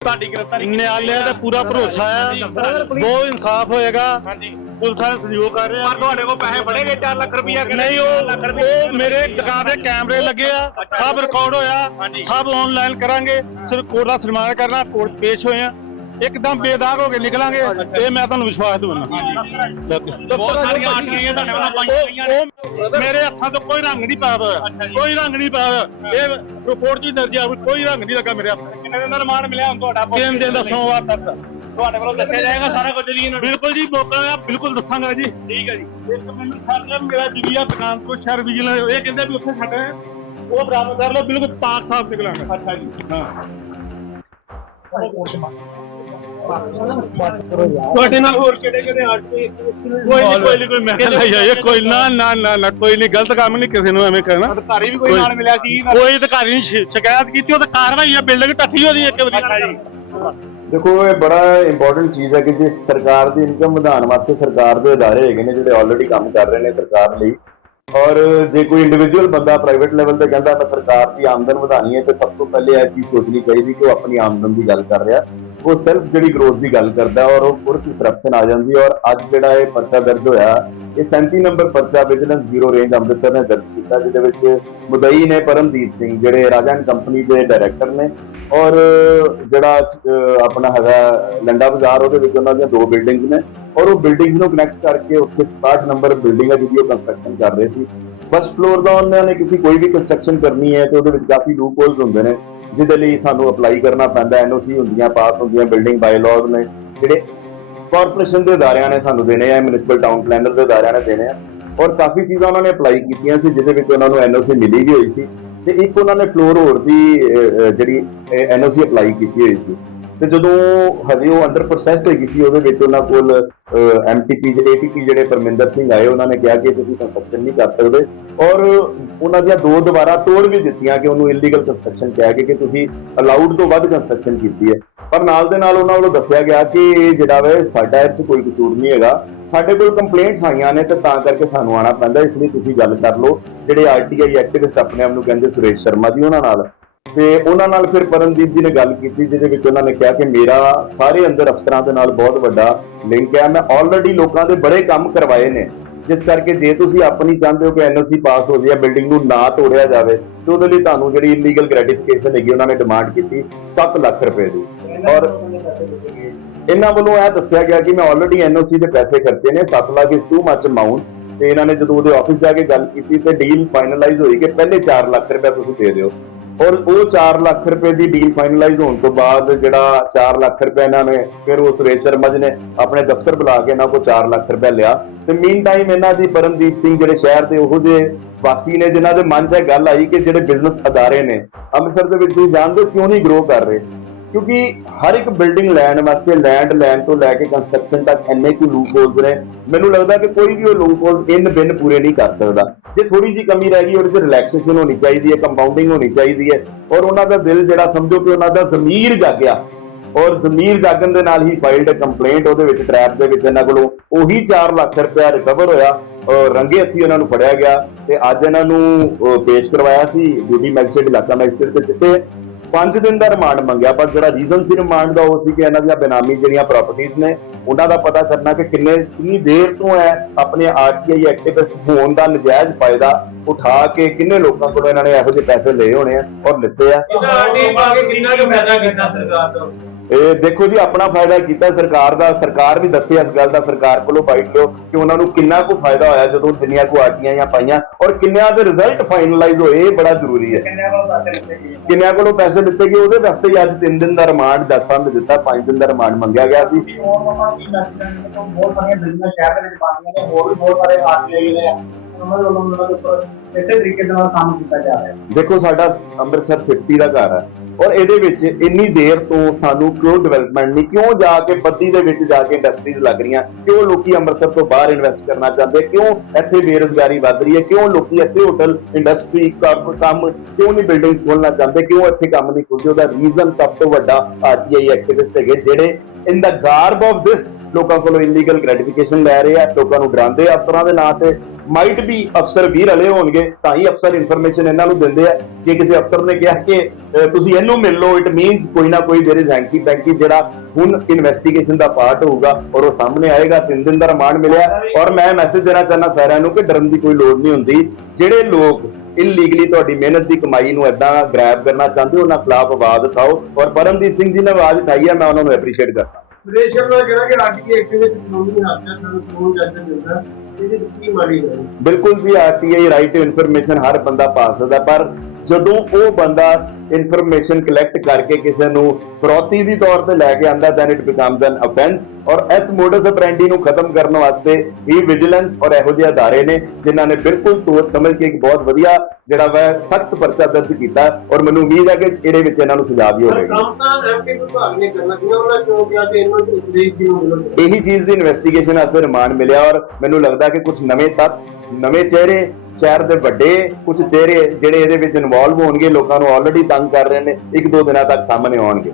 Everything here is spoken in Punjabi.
ਤੁਹਾਡੀ ਗ੍ਰਿਫਤਾਰੀ ਨਿਆਲਿਆਂ ਦਾ ਪੂਰਾ ਭਰੋਸਾ ਹੈ। ਬਹੁਤ ਇਨਸਾਫ ਹੋਏਗਾ। ਹਾਂਜੀ। ਪੁਲਿਸਾਂ ਨੇ ਸਹਿਯੋਗ ਕਰ ਰਿਹਾ ਪਰ ਤੁਹਾਡੇ ਕੋਲ ਪੈਸੇ ਫੜੇ ਗਏ 4 ਲੱਖ ਰੁਪਇਆ ਨਹੀਂ ਉਹ ਉਹ ਮੇਰੇ ਦੁਕਾਨ ਦੇ ਕੈਮਰੇ ਲੱਗੇ ਆ। ਸਭ ਰਿਕਾਰਡ ਹੋਇਆ। ਸਭ ਆਨਲਾਈਨ ਕਰਾਂਗੇ। ਸਿਰਫ ਕੋਰਟ ਦਾ ਸਨਮਾਨ ਕਰਨਾ ਕੋਰਟ ਪੇਸ਼ ਹੋਏ ਆ। ਇੱਕਦਮ ਬੇਦਾਗ ਹੋ ਕੇ ਨਿਕਲਾਂਗੇ ਇਹ ਮੈਂ ਤੁਹਾਨੂੰ ਵਿਸ਼ਵਾਸ ਦਿਵਾਉਣਾ। ਬਹੁਤ ਸਾਰੀਆਂ ਆਟੀਆਂ ਤੁਹਾਡੇ ਕੋਲ ਪਾਈਆਂ ਹੋਈਆਂ ਨੇ। ਉਹ ਮੇਰੇ ਹੱਥਾਂ ਤੋਂ ਕੋਈ ਰੰਗ ਨਹੀਂ ਪਾਇਆ ਹੋਇਆ। ਕੋਈ ਰੰਗ ਨਹੀਂ ਪਾਇਆ ਹੋਇਆ। ਇਹ ਰਿਪੋਰਟ 'ਚ ਵੀ ਦਰਜ ਆ ਵੀ ਕੋਈ ਰੰਗ ਨਹੀਂ ਲੱਗਾ ਮੇਰੇ ਹੱਥ ਕਿੰਨੇ ਦਿਨ ਦਾ ਰਿਮਾਂਡ ਮਿਲਿਆ ਹੁਣ ਤੁਹਾਡਾ? ਤਿੰਨ ਦਿਨ ਦਾ ਸੋਮਵਾਰ ਤੱਕ। ਤੁਹਾਡੇ ਕੋਲੋਂ ਦੱਸਿਆ ਜਾਏਗਾ ਸਾਰਾ ਕੁਝ ਜੀ ਇਹਨਾਂ ਨੂੰ? ਬਿਲਕੁਲ ਜੀ ਮੌਕਾ ਆ ਬਿਲਕੁਲ ਦੱਸਾਂਗਾ ਜੀ। ਠੀਕ ਹੈ ਜੀ। ਇੱਕ ਮੈਨੂੰ ਸਾਡੇ ਮੇਰਾ ਜਿਗਿਆ ਦੁਕਾਨ ਤੋਂ ਸ਼ਹਿਰ ਵਿਜੀਲੈਂਸ ਇਹ ਕਹਿੰਦੇ ਵੀ ਉੱਥੇ ਸਾਡੇ ਉਹ ਬਰਾਮਦ ਕਰ ਲਓ ਬਿਲਕੁਲ ਪਾਕ ਸਾਫ਼ ਨਿਕਲਾਂਗਾ। ਅੱਛਾ ਜੀ। ਹਾਂ। ਤੁਹਾਡੇ ਨਾਲ ਹੋਰ ਕਿਹੜੇ ਕਿਹੜੇ ਆਟੇ ਕੋਈ ਨਹੀਂ ਕੋਈ ਨਹੀਂ ਕੋਈ ਮੈਂ ਨਹੀਂ ਆਇਆ ਕੋਈ ਨਾ ਨਾ ਨਾ ਨਾ ਕੋਈ ਨਹੀਂ ਗਲਤ ਕੰਮ ਨਹੀਂ ਕਿਸੇ ਨੂੰ ਐਵੇਂ ਕਰਨਾ। ਅਧਿਕਾਰੀ ਵੀ ਕੋਈ ਨਾਲ ਮਿਲਿਆ ਸੀ? ਕੋਈ ਅਧਿਕਾਰੀ ਨਹੀਂ ਸ਼ਿਕਾਇਤ ਕੀਤੀ ਉਹ ਤਾਂ ਕਾਰਵਾਈ ਆ ਬਿਲਡਿੰਗ ਟੱਠੀ ਉਹਦੀ ਇੱਕ ਵਾਰੀ। ਦੇਖੋ ਇਹ ਬੜਾ ਇੰਪੋਰਟੈਂਟ ਚੀਜ਼ ਹੈ ਕਿ ਜੇ ਸਰਕਾਰ ਦੀ ਇਨਕਮ ਵਧਾਉਣ ਵਾਸਤੇ ਸਰਕਾਰ ਦੇ ਅਦਾਰੇ ਹੈਗੇ ਨੇ ਜਿਹੜੇ ਆਲਰੇਡੀ ਕੰਮ ਕਰ ਰਹੇ ਨੇ ਸਰਕਾਰ ਲਈ ਔਰ ਜੇ ਕੋਈ ਇੰਡੀਵਿਜੂਅਲ ਬੰਦਾ ਪ੍ਰਾਈਵੇਟ ਲੈਵਲ ਤੇ ਕਹਿੰਦਾ ਮੈਂ ਸਰਕਾਰ ਦੀ ਆਮਦਨ ਵਧਾਣੀ ਹੈ ਤੇ ਸਭ ਤੋਂ ਪਹਿਲੇ ਇਹ ਚੀਜ਼ ਸੋਚਣੀ ਚਾਹੀਦੀ ਕਿ ਉਹ ਆਪਣੀ ਆਮਦਨ ਦੀ ਗੱਲ ਕਰ ਰਿਹਾ। ਉਹ ਸੈਲਫ ਜਿਹੜੀ ਗਰੋਥ ਦੀ ਗੱਲ ਕਰਦਾ ਔਰ ਉਹ ਪੁਰ ਦੀ ਕਰਪਸ਼ਨ ਆ ਜਾਂਦੀ ਔਰ ਅੱਜ ਜਿਹੜਾ ਇਹ ਪਰਚਾ ਦਰਜ ਹੋਇਆ, ਇਹ 37 ਨੰਬਰ ਪਰਚਾ ਵਿਜੀਲੈਂਸ ਬਿਊਰੋ ਰੇਂਜ ਅੰਮ੍ਰਿਤਸਰ ਨੇ ਦਰਜ ਕੀਤਾ, ਜਿਹਦੇ ਵਿੱਚ ਮੁਦਈ ਨੇ ਪਰਮਦੀਪ ਸਿੰਘ, ਜਿਹੜੇ ਰਾਜਨ ਕੰਪਨੀ ਦੇ ਡਾਇਰੈਕਟਰ ਨੇ ਔਰ ਜਿਹੜਾ ਆਪਣਾ ਹੈਗਾ ਲੰਡਾ ਬਾਜ਼ਾਰ, ਉਹਦੇ ਵਿੱਚ ਉਹਨਾਂ ਦੀਆਂ ਦੋ ਬਿਲਡਿੰਗਸ ਨੇ ਔਰ ਉਹ ਬਿਲਡਿੰਗਸ ਨੂੰ ਕਨੈਕਟ ਕਰਕੇ ਉੱਥੇ 67 ਨੰਬਰ ਬਿਲਡਿੰਗ ਹੈ ਜਿਹਦੀ ਉਹ ਕੰਸਟਰਕਸ਼ਨ ਕਰ ਰਹੇ ਸੀ। ਫਸਟ ਫਲੋਰ ਦਾ ਉਹਨਾਂ ਨੇ ਕਿਉਂਕਿ ਕੋਈ ਵੀ ਕੰਸਟਰਕਸ਼ਨ ਕਰਨੀ ਹੈ ਤੇ ਉਹਦੇ ਵਿੱਚ ਕਾਫੀ ਲੂਪ ਹੋਲਸ ਹੁੰਦੇ ਨੇ। ਜਿਹਦੇ ਲਈ ਸਾਨੂੰ ਅਪਲਾਈ ਕਰਨਾ ਪੈਂਦਾ ਐਨਓਸੀ ਹੁੰਦੀਆਂ ਪਾਸ ਹੁੰਦੀਆਂ ਬਿਲਡਿੰਗ ਬਾਇਲਾਜ਼ ਨੇ ਜਿਹੜੇ ਕਾਰਪੋਰੇਸ਼ਨ ਦੇ ਅਦਾਰਿਆਂ ਨੇ ਸਾਨੂੰ ਦੇਣੇ ਆ ਮਿਊਨਿਸਪਲ ਟਾਊਨ ਪਲੈਨਰ ਦੇ ਅਦਾਰਿਆਂ ਨੇ ਦੇਣੇ ਆ। ਔਰ ਕਾਫੀ ਚੀਜ਼ਾਂ ਉਹਨਾਂ ਨੇ ਅਪਲਾਈ ਕੀਤੀਆਂ ਸੀ ਜਿਹਦੇ ਵਿੱਚ ਉਹਨਾਂ ਨੂੰ ਐਨਓਸੀ ਮਿਲੀ ਵੀ ਹੋਈ ਸੀ। ਤੇ ਇੱਕ ਉਹਨਾਂ ਨੇ ਫਲੋਰ ਹੋਰ ਦੀ ਅਹ, ਅਹ, ਜਿਹੜੀ ਐਨਓਸੀ ਅਪਲਾਈ ਕੀਤੀ ਹੋਈ ਸੀ। ਤੇ ਜਦੋਂ ਹਜੇ ਉਹ ਅੰਡਰ ਪ੍ਰੋਸੈਸ ਹੈਗੀ ਸੀ, ਉਹਦੇ ਵਿੱਚ ਉਹਨਾਂ ਕੋਲ ਐਮਟੀਪੀ ਜਿਹੜੇ ਏਟੀਪੀ ਜਿਹੜੇ ਪਰਮਿੰਦਰ ਸਿੰਘ ਆਏ, ਉਹਨਾਂ ਨੇ ਕਿਹਾ ਕਿ ਤੁਸੀਂ ਕੰਸਟਰਕਸ਼ਨ ਨਹੀਂ ਕਰ ਸਕਦੇ। ਔਰ ਉਹਨਾਂ ਦੀਆਂ ਦੋ ਦੁਬਾਰਾ ਤੋੜ ਵੀ ਦਿੱਤੀਆਂ ਕਿ ਉਹਨੂੰ ਇਲੀਗਲ ਕੰਸਟਰਕਸ਼ਨ ਕਿਹਾ ਗਿਆ ਕਿ ਤੁਸੀਂ ਅਲਾਉਡ ਤੋਂ ਵੱਧ ਕੰਸਟਰਕਸ਼ਨ ਕੀਤੀ ਹੈ। ਪਰ ਨਾਲ ਦੇ ਨਾਲ ਉਹਨਾਂ ਵੱਲੋਂ ਦੱਸਿਆ ਗਿਆ ਕਿ ਇਹ ਜਿਹੜਾ ਵੇ ਸਾਡਾ ਇਹ 'ਚ ਕੋਈ ਕਸੂਰ ਨਹੀਂ ਹੈਗਾ। ਸਾਡੇ ਕੋਲ ਕੰਪਲੇਂਟਸ ਆਈਆਂ ਨੇ ਤੇ ਤਾਂ ਕਰਕੇ ਸਾਨੂੰ ਆਣਾ ਪੈਂਦਾ, ਇਸ ਲਈ ਤੁਸੀਂ ਗੱਲ ਕਰ ਲਓ। ਜਿਹੜੇ ਆਰਟੀਆਈ ਐਕਟਿਵਿਸਟ ਆਪਣੇ ਆਪ ਨੂੰ ਕਹਿੰਦੇ ਸੁਰੇਸ਼ ਸ਼ਰਮਾ ਜੀ, ਉਹਨਾਂ ਨਾਲ ਤੇ ਉਹਨਾਂ ਨਾਲ ਫਿਰ ਪਰਮਦੀਪ ਜੀ ਨੇ ਗੱਲ ਕੀਤੀ, ਜਿਹਦੇ ਵਿੱਚ ਉਹਨਾਂ ਨੇ ਕਿਹਾ ਕਿ ਮੇਰਾ ਸਾਰੇ ਅੰਦਰ ਅਫਸਰਾਂ ਦੇ ਨਾਲ ਬਹੁਤ ਵੱਡਾ ਲਿੰਕ ਹੈ। ਮੈਂ ਆਲਰੇਡੀ ਲੋਕਾਂ ਦੇ ਬੜੇ ਕੰਮ ਕਰਵਾਏ ਨੇ। ਜਿਸ ਕਰਕੇ ਜੇ ਤੁਸੀਂ ਆਪਣੀ ਚਾਹੁੰਦੇ ਹੋ ਕਿ ਐਨਓਸੀ ਪਾਸ ਹੋ ਜਾਵੇ ਬਿਲਡਿੰਗ ਨੂੰ ਨਾ ਤੋੜਿਆ ਜਾਵੇ, ਤੇ ਉਹਦੇ ਲਈ ਤੁਹਾਨੂੰ ਜਿਹੜੀ ਇਲੀਗਲ ਗ੍ਰੈਟੀਫਿਕੇਸ਼ਨ ਹੈਗੀ, ਉਹਨਾਂ ਨੇ ਡਿਮਾਂਡ ਕੀਤੀ 7 ਲੱਖ ਰੁਪਏ ਦੀ। ਔਰ ਇਹਨਾਂ ਵੱਲੋਂ ਇਹ ਦੱਸਿਆ ਗਿਆ ਕਿ ਮੈਂ ਆਲਰੇਡੀ ਐਨਓਸੀ ਦੇ ਪੈਸੇ ਖਰਚੇ ਨੇ 7 ਲੱਖ ਇਸ ਟੂ ਮੱਚ ਅਮਾਉਂਟ ਤੇ ਇਹਨਾਂ ਨੇ ਜਦੋਂ ਉਹਦੇ ਆਫਿਸ ਜਾ ਕੇ ਗੱਲ ਕੀਤੀ ਤੇ ਡੀਲ ਫਾਈਨਲਾਈਜ਼ ਹੋਈ ਕਿ ਪਹਿਲੇ 4 ਲੱਖ ਰੁਪਏ ਤੁਸੀਂ ਦੇ ਦਿਓ। ਔਰ ਉਹ 4 ਲੱਖ ਰੁਪਏ ਦੀ ਡੀਲ ਫਾਈਨਲਾਈਜ਼ ਹੋਣ ਤੋਂ ਬਾਅਦ ਜਿਹੜਾ 4 ਲੱਖ ਰੁਪਏ ਇਹਨਾਂ ਨੇ ਫਿਰ ਉਹ ਸੁਰੇਸ਼ ਸ਼ਰਮਾ ਜੀ ਨੇ ਆਪਣੇ ਦਫ਼ਤਰ ਬੁਲਾ ਕੇ ਇਹਨਾਂ ਕੋਲ 4 ਲੱਖ ਰੁਪਏ ਲਿਆ। ਤੇ ਮੀਨ ਟਾਈਮ ਇਹਨਾਂ ਦੀ ਪਰਮਦੀਪ ਸਿੰਘ ਜਿਹੜੇ ਸ਼ਹਿਰ ਦੇ ਉਹੋ ਜਿਹੇ ਵਾਸੀ ਨੇ, ਜਿਨ੍ਹਾਂ ਦੇ ਮਨ 'ਚ ਇਹ ਗੱਲ ਆਈ ਕਿ ਜਿਹੜੇ ਬਿਜ਼ਨਸ ਅਦਾਰੇ ਨੇ, ਅੰਮ੍ਰਿਤਸਰ ਦੇ ਵਿੱਚ ਤੁਸੀਂ ਜਾਣਦੇ ਹੋ ਕਿਉਂ ਨਹੀਂ ਗਰੋ ਕਰ ਰਹੇ? ਕਿਉਂਕਿ ਹਰ ਇੱਕ ਬਿਲਡਿੰਗ ਲੈਣ ਵਾਸਤੇ ਲੈਂਡ ਲੈਣ ਤੋਂ ਲੈ ਕੇ ਕੰਸਟਰਕਸ਼ਨ ਤੱਕ ਇੰਨੇ ਕੁ ਲੂਪ ਹੋਲਸ ਨੇ। ਮੈਨੂੰ ਲੱਗਦਾ ਕਿ ਕੋਈ ਵੀ ਉਹ ਲੂਪ ਹੋਲਸ ਇਨ ਬਿਨ ਪੂਰੇ ਨਹੀਂ ਕਰ ਸਕਦਾ। ਜੇ ਥੋੜੀ ਜੀ ਕਮੀ ਰਹਿ ਗਈ, ਉਹਦੇ 'ਚ ਰਿਲੈਕਸੇਸ਼ਨ ਹੋਣੀ ਚਾਹੀਦੀ ਹੈ ਕੰਪਾਊਂਡਿੰਗ ਹੋਣੀ ਚਾਹੀਦੀ ਹੈ। ਔਰ ਉਹਨਾਂ ਦਾ ਦਿਲ ਜਿਹੜਾ ਸਮਝੋ ਕਿ ਉਹਨਾਂ ਦਾ ਜ਼ਮੀਰ ਜਾਗਿਆ। ਔਰ ਜ਼ਮੀਰ ਜਾਗਣ ਦੇ ਨਾਲ ਹੀ ਫਾਈਲਡ ਕੰਪਲੇਂਟ ਉਹਦੇ ਵਿੱਚ ਟਰੈਪ ਦੇ ਵਿੱਚ ਇਹਨਾਂ ਕੋਲੋਂ। ਉਹੀ 4 ਲੱਖ ਰੁਪਇਆ ਰਿਕਵਰ ਹੋਇਆ। ਔਰ ਰੰਗੇ ਹੱਥੀ ਉਹਨਾਂ ਨੂੰ ਫੜਿਆ ਗਿਆ। ਤੇ ਅੱਜ ਇਹਨਾਂ ਨੂੰ ਪੇਸ਼ ਕਰਵਾਇਆ ਸੀ। ਡਿਊਟੀ ਮੈਜਿਸਟ੍ਰੇਟ ਇਲਾਕਾ ਮੈਜਿਸਟ੍ਰੇਟ ਤੇ ਜਿੱਤੇ। 5 ਦਿਨ ਦਾ ਰਿਮਾਂਡ ਮੰਗਿਆ, ਪਰ ਜਿਹੜਾ ਰੀਜ਼ਨ ਸੀ ਰਿਮਾਂਡ ਦਾ, ਉਹ ਸੀ ਕਿ ਇਹਨਾਂ ਦੀਆਂ ਬੇਨਾਮੀ ਜਿਹੜੀਆਂ ਪ੍ਰਾਪਰਟੀਆਂ ਨੇ, ਉਹਨਾਂ ਦਾ ਪਤਾ ਕਰਨਾ ਕਿ ਕਿੰਨੇ, ਕਿੰਨੀ ਦੇਰ ਤੋਂ ਹੈ ਆਪਣੇ ਆਰਟੀਆਈ ਐਕਟਿਵਿਸਟ ਹੋਣ ਦਾ ਨਜਾਇਜ਼ ਫਾਇਦਾ ਉਠਾ ਕੇ ਕਿੰਨੇ ਲੋਕਾਂ ਕੋਲੋਂ ਇਹਨਾਂ ਨੇ ਇਹੋ ਜਿਹੇ ਪੈਸੇ ਲਏ ਹੋਣੇ ਆ ਔਰ ਲਿੱਤੇ ਆ। ਆਰਟੀ ਪਾ ਕੇ ਕਿੰਨਾ ਕੁ ਫਾਇਦਾ ਕੀਤਾ ਸਰਕਾਰ ਤੋਂ? ਇਹ ਦੇਖੋ ਜੀ, ਆਪਣਾ ਫਾਇਦਾ ਕੀਤਾ ਸਰਕਾਰ ਦਾ, ਸਰਕਾਰ ਵੀ ਦੱਸਿਆ ਇਸ ਗੱਲ ਦਾ, ਸਰਕਾਰ ਕੋਲੋਂ ਬਾਈਟ ਲਓ ਕਿ ਉਹਨਾਂ ਨੂੰ ਕਿੰਨਾ ਕੁ ਫਾਇਦਾ ਹੋਇਆ ਜਦੋਂ ਜਿੰਨੀਆਂ ਕੁ ਆਟੀਆਂ ਜਾਂ ਪਾਈਆਂ ਔਰ ਕਿੰਨਿਆਂ ਦੇ ਰਿਜ਼ਲਟ ਫਾਈਨਲਾਈਜ਼ ਹੋਏ, ਇਹ ਬੜਾ ਜ਼ਰੂਰੀ ਹੈ। ਕਿੰਨਿਆਂ ਕੋਲੋਂ ਪੈਸੇ ਦਿੱਤੇ ਗਏ, ਉਹਦੇ ਵਾਸਤੇ ਹੀ ਅੱਜ 3 ਦਿਨ ਦਾ ਰਿਮਾਂਡ ਜੱਜ ਸਾਲ ਦਿੱਤਾ 5 ਦਿਨ ਦਾ ਰਿਮਾਂਡ ਮੰਗਿਆ ਗਿਆ ਸੀ। ਬਹੁਤ ਸਾਰੀਆਂ ਬਿਜ਼ਨਸ ਸ਼ਹਿਰ ਦੇ ਵਿੱਚ ਬਣਦੀਆਂ ਨੇ ਹੋਰ ਵੀ ਬਹੁਤ ਸਾਰੇ ਆਰਟੀਆਈ ਨੇ ਉਹਨਾਂ ਦੇ ਉਹਨਾਂ ਦੇ ਉੱਪਰ ਇਸੇ ਤਰੀਕੇ ਨਾਲ ਕੰਮ ਕੀਤਾ ਜਾ ਰਿਹਾ ਦੇਖੋ, ਸਾਡਾ ਅੰਮ੍ਰਿਤਸਰ ਸਿਫਤੀ ਦਾ ਘਰ ਹੈ। ਔਰ ਇਹਦੇ ਵਿੱਚ ਇੰਨੀ ਦੇਰ ਤੋਂ ਸਾਨੂੰ ਕਿਉਂ ਡਿਵੈਲਪਮੈਂਟ ਨਹੀਂ, ਕਿਉਂ ਜਾ ਕੇ ਬੱਦੀ ਦੇ ਵਿੱਚ ਜਾ ਕੇ ਇੰਡਸਟਰੀਜ਼ ਲੱਗ ਰਹੀਆਂ? ਕਿਉਂ ਲੋਕੀ ਅੰਮ੍ਰਿਤਸਰ ਤੋਂ ਬਾਹਰ ਇਨਵੈਸਟ ਕਰਨਾ ਚਾਹੁੰਦੇ? ਕਿਉਂ ਇੱਥੇ ਬੇਰੁਜ਼ਗਾਰੀ ਵੱਧ ਰਹੀ ਹੈ? ਕਿਉਂ ਲੋਕੀ ਇੱਥੇ ਹੋਟਲ ਇੰਡਸਟਰੀ ਕੰਮ ਕੰਮ ਕਿਉਂ ਨਹੀਂ ਬਿਲਡਿੰਗਸ ਖੋਲਣਾ ਚਾਹੁੰਦੇ? ਕਿਉਂ ਇੱਥੇ ਕੰਮ ਨਹੀਂ ਖੁੱਲਦੇ ਉਹਦਾ ਰੀਜ਼ਨ ਸਭ ਤੋਂ ਵੱਡਾ ਆਰਟੀਆਈ ਐਕਟਿਵਿਸਟ ਹੈਗੇ, ਜਿਹੜੇ ਇਨ ਦਾ ਗਾਰਬ ਆਫ ਦਿਸ ਲੋਕਾਂ ਕੋਲੋਂ ਇਲੀਗਲ ਗ੍ਰੈਟੀਫਿਕੇਸ਼ਨ ਲੈ ਰਹੇ ਆ, ਲੋਕਾਂ ਨੂੰ ਡਰਾਉਂਦੇ ਅਫਸਰਾਂ ਦੇ ਨਾਂ ਤੇ ਮਾਈਟ ਵੀ ਅਫਸਰ ਵੀ ਰਲੇ ਹੋਣਗੇ, ਤਾਂ ਹੀ ਅਫਸਰ ਇਨਫੋਰਮੇਸ਼ਨ ਇਹਨਾਂ ਨੂੰ ਦਿੰਦੇ ਆ। ਜੇ ਕਿਸੇ ਅਫਸਰ ਨੇ ਕਿਹਾ ਕਿ ਤੁਸੀਂ ਇਹਨੂੰ ਮਿਲ ਲਓ ਇਟ ਮੀਨਸ ਕੋਈ ਨਾ ਕੋਈ ਦੇਰ ਇਜ਼ ਹੈਂਕੀ ਪੈਂਕੀ ਜਿਹੜਾ ਹੁਣ ਇਨਵੈਸਟੀਗੇਸ਼ਨ ਦਾ ਪਾਰਟ ਹੋਊਗਾ ਔਰ ਉਹ ਸਾਹਮਣੇ ਆਏਗਾ, ਤਿੰਨ ਦਿਨ ਦਾ ਰਿਮਾਂਡ ਮਿਲਿਆ। ਔਰ ਮੈਂ ਮੈਸੇਜ ਦੇਣਾ ਚਾਹੁੰਦਾ ਸਾਰਿਆਂ ਨੂੰ ਕਿ ਡਰਨ ਦੀ ਕੋਈ ਲੋੜ ਨਹੀਂ ਹੁੰਦੀ। ਜਿਹੜੇ ਲੋਕ ਇਲੀਗਲੀ ਤੁਹਾਡੀ ਮਿਹਨਤ ਦੀ ਕਮਾਈ ਨੂੰ ਐਦਾਂ ਗ੍ਰੈਬ ਕਰਨਾ ਚਾਹੁੰਦੇ, ਉਹਨਾਂ ਖਿਲਾਫ ਆਵਾਜ਼ ਉਠਾਓ। ਔਰ ਪਰਮਜੀਤ ਸਿੰਘ ਜੀ ਨੇ ਆਵਾਜ਼ ਉਠਾਈ ਹੈ ਮੈਂ ਉਹਨਾਂ ਨੂੰ ਐਪਰੀਸ਼ੀਏਟ ਕਰਦਾ। ਵਿਦੇਸ਼ਰ ਦਾ ਜਿਹੜਾ ਕਿ ਰਾਜਕੀय ਐਕਟ ਕਾਨੂੰਨੀ ਹਾਦਸਾ ਸਾਨੂੰ ਕਾਨੂੰਨ ਜੱਜ ਮਿਲਦਾ। ਇਹਦੀ ਕੀ ਮਾੜੀ ਗੱਲ ਬਿਲਕੁਲ ਜੀ, ਆਰਟੀਆਈ ਰਾਈਟ ਟੂ ਇਨਫੋਰਮੇਸ਼ਨ ਹਰ ਬੰਦਾ ਪਾ ਸਕਦਾ, ਪਰ ਜਦੋਂ ਉਹ ਬੰਦਾ ਇਨਫੋਰਮੇਸ਼ਨ ਕਲੈਕਟ ਕਰਕੇ ਕਿਸੇ ਨੂੰ ਫਰੋਤੀ ਦੀ ਤੌਰ ਤੇ ਲੈ ਕੇ ਆਂਦਾ then it becomes an offence ਔਰ ਇਸ ਮੋਡਸ ਆਪਰੈਂਡੀ ਨੂੰ ਖਤਮ ਕਰਨ ਵਾਸਤੇ ਹੀ ਵਿਜੀਲੈਂਸ ਔਰ ਇਹੋ ਜਿਹੇ ਅਦਾਰੇ ਨੇ ਜਿਨ੍ਹਾਂ ਨੇ ਬਿਲਕੁਲ ਸੋਚ ਸਮਝ ਕੇ ਇੱਕ ਬਹੁਤ ਵਧੀਆ ਜਿਹੜਾ ਵਾ ਸਖਤ ਪਰਚਾ ਦਰਜ ਕੀਤਾ ਔਰ ਮੈਨੂੰ ਉਮੀਦ ਹੈ ਕਿ ਇਹਦੇ ਵਿੱਚ ਇਹਨਾਂ ਨੂੰ ਸਜ਼ਾ ਵੀ ਹੋਵੇਗੀ। ਇਹੀ ਚੀਜ਼ ਦੀ ਇਨਵੈਸਟੀਗੇਸ਼ਨ ਵਾਸਤੇ ਰਿਮਾਂਡ ਮਿਲਿਆ ਔਰ ਮੈਨੂੰ ਲੱਗਦਾ ਕਿ ਕੁਝ ਨਵੇਂ ਤੱਤ ਨਵੇਂ ਚਿਹਰੇ ਸ਼ਹਿਰ ਦੇ ਵੱਡੇ ਕੁਝ ਚਿਹਰੇ ਜਿਹੜੇ ਇਹਦੇ ਵਿੱਚ ਇਨਵੋਲਵ ਹੋਣਗੇ, ਲੋਕਾਂ ਨੂੰ ਆਲਰੇਡੀ ਤੰਗ ਕਰ ਰਹੇ ਨੇ, ਇੱਕ ਦੋ ਦਿਨਾਂ ਤੱਕ ਸਾਹਮਣੇ ਆਉਣਗੇ।